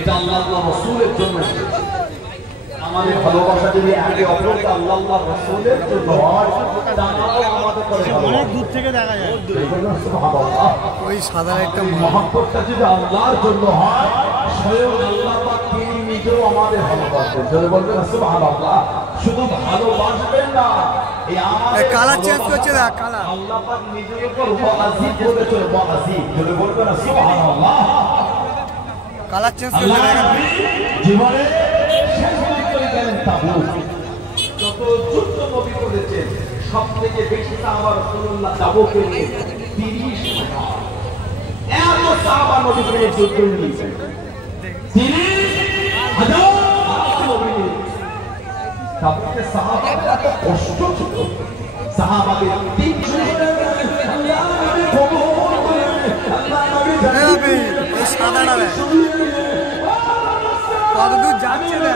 এটা আল্লাহ রাসূলের জন্য। আমাদের ভালোবাসা যদি একে অপরকে আল্লাহ রাসূলের জন্য হয়, তাহলে আমাদের করে অনেক দূর থেকে দেখা যায়। সুবহানাল্লাহ, ওই সাদা একটা মহব্বতটা যদি আল্লাহর জন্য হয়, স্বয়ং আল্লাহ পাক তিনি নিজেও আমাদের ভালোবাসবেন। যদি বলবেন সুবহানাল্লাহ, শুধু ভালোবাসবেন না, এই আমাদের কালার চেঞ্জ করছে না, কালার আল্লাহ পাক নিজের উপর ওয়াজিব বলেছেন, ওয়াজিব। যদি বলবেন সুবহানাল্লাহ, কালার চেঞ্জ করছে না। জীবনে শেষ করে গেলেন তাবুক। যত যুদ্ধ নবী করেছেন, সবথেকে বেশি সাহাবা রাসূলুল্লাহ তাবুকে 30,000 এত সাহাবা নবী করে যুদ্ধ নিয়েছেন। 30,000 নবী তাবুকে সাহাবাদের এত কষ্ট ছিল, সাহাবাদের 300 সাদাটা কতদূর যাচ্ছে না।